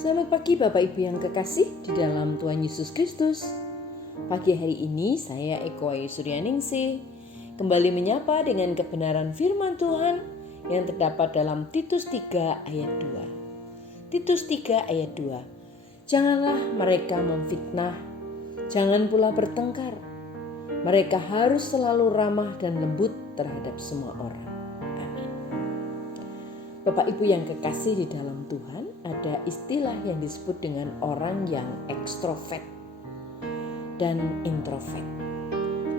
Selamat pagi Bapak Ibu yang kekasih di dalam Tuhan Yesus Kristus. Pagi hari ini saya Eko Ayu Suryaningsih kembali menyapa dengan kebenaran firman Tuhan yang terdapat dalam Titus 3 ayat 2. Titus 3 ayat 2. Janganlah mereka memfitnah, jangan pula bertengkar. Mereka harus selalu ramah dan lembut terhadap semua orang. Amin. Bapak Ibu yang kekasih di dalam Tuhan, ada istilah yang disebut dengan orang yang ekstrovert dan introvert.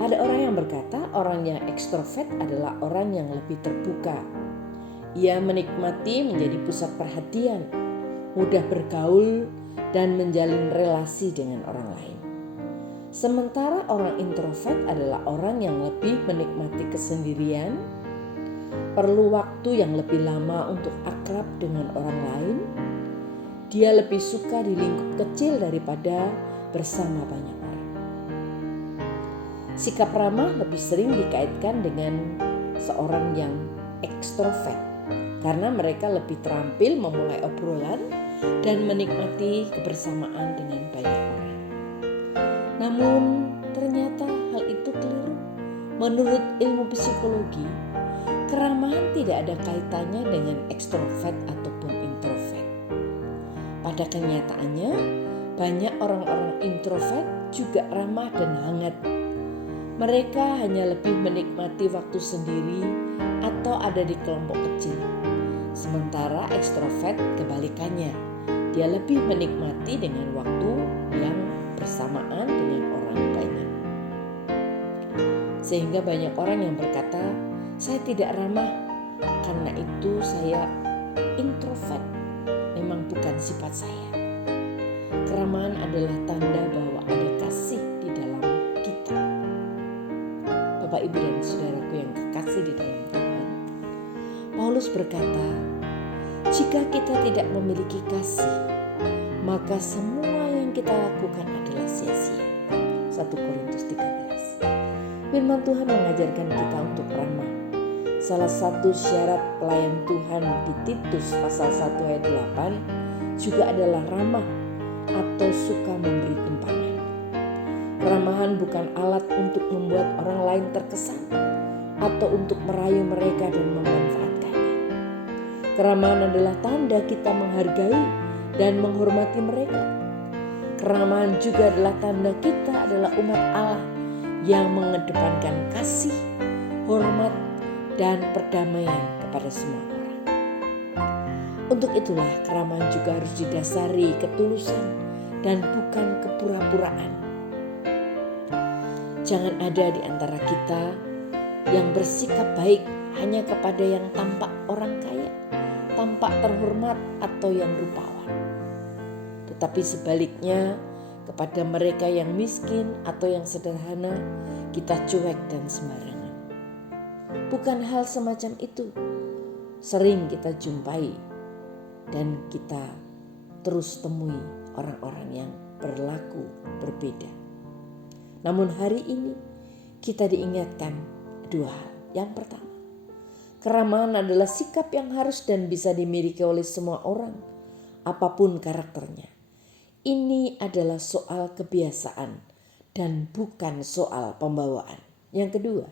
Ada orang yang berkata orang yang ekstrovert adalah orang yang lebih terbuka. Ia menikmati menjadi pusat perhatian, mudah bergaul dan menjalin relasi dengan orang lain. Sementara orang introvert adalah orang yang lebih menikmati kesendirian, perlu waktu yang lebih lama untuk akrab dengan orang lain. Dia lebih suka di lingkup kecil daripada bersama banyak orang. Sikap ramah lebih sering dikaitkan dengan seorang yang ekstrovert karena mereka lebih terampil memulai obrolan dan menikmati kebersamaan dengan banyak orang. Namun ternyata hal itu keliru. Menurut ilmu psikologi, keramahan tidak ada kaitannya dengan ekstrovert ataupun introvert. Pada kenyataannya, banyak orang-orang introvert juga ramah dan hangat. Mereka hanya lebih menikmati waktu sendiri atau ada di kelompok kecil. Sementara ekstrovert kebalikannya, dia lebih menikmati dengan waktu yang bersamaan dengan orang banyak. Sehingga banyak orang yang berkata, saya tidak ramah karena itu saya introvert. Memang bukan sifat saya. Keramahan adalah tanda bahwa ada kasih di dalam kita. Bapak, Ibu, dan saudaraku yang kekasih di dalam Tuhan, Paulus berkata, jika kita tidak memiliki kasih, maka semua yang kita lakukan adalah sia-sia. 1 Korintus 13. Firman Tuhan mengajarkan kita untuk ramah. Salah satu syarat pelayan Tuhan di Titus pasal 1 ayat 8 juga adalah ramah atau suka memberi tumpangan. Keramahan bukan alat untuk membuat orang lain terkesan atau untuk merayu mereka dan memanfaatkannya. Keramahan adalah tanda kita menghargai dan menghormati mereka. Keramahan juga adalah tanda kita adalah umat Allah yang mengedepankan kasih, hormat, dan perdamaian kepada semua orang. Untuk itulah keramahan juga harus didasari ketulusan dan bukan kepura-puraan. Jangan ada di antara kita yang bersikap baik hanya kepada yang tampak orang kaya, tampak terhormat atau yang rupawan. Tetapi sebaliknya, kepada mereka yang miskin atau yang sederhana, kita cuek dan sembarangan. Bukan hal semacam itu sering kita jumpai dan kita terus temui orang-orang yang berlaku berbeda. Namun hari ini kita diingatkan dua hal. Yang pertama, keramahan adalah sikap yang harus dan bisa dimiliki oleh semua orang, apapun karakternya. Ini adalah soal kebiasaan dan bukan soal pembawaan. Yang kedua,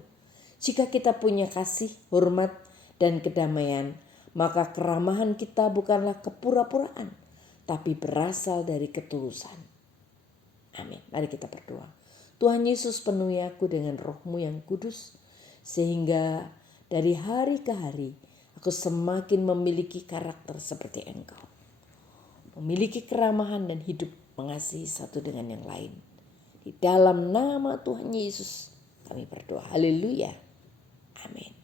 jika kita punya kasih, hormat, dan kedamaian, maka keramahan kita bukanlah kepura-puraan, tapi berasal dari ketulusan. Amin. Mari kita berdoa. Tuhan Yesus, penuhi aku dengan Roh-Mu yang kudus, sehingga dari hari ke hari aku semakin memiliki karakter seperti Engkau. Memiliki keramahan dan hidup mengasihi satu dengan yang lain. Di dalam nama Tuhan Yesus kami berdoa. Haleluya. Amin.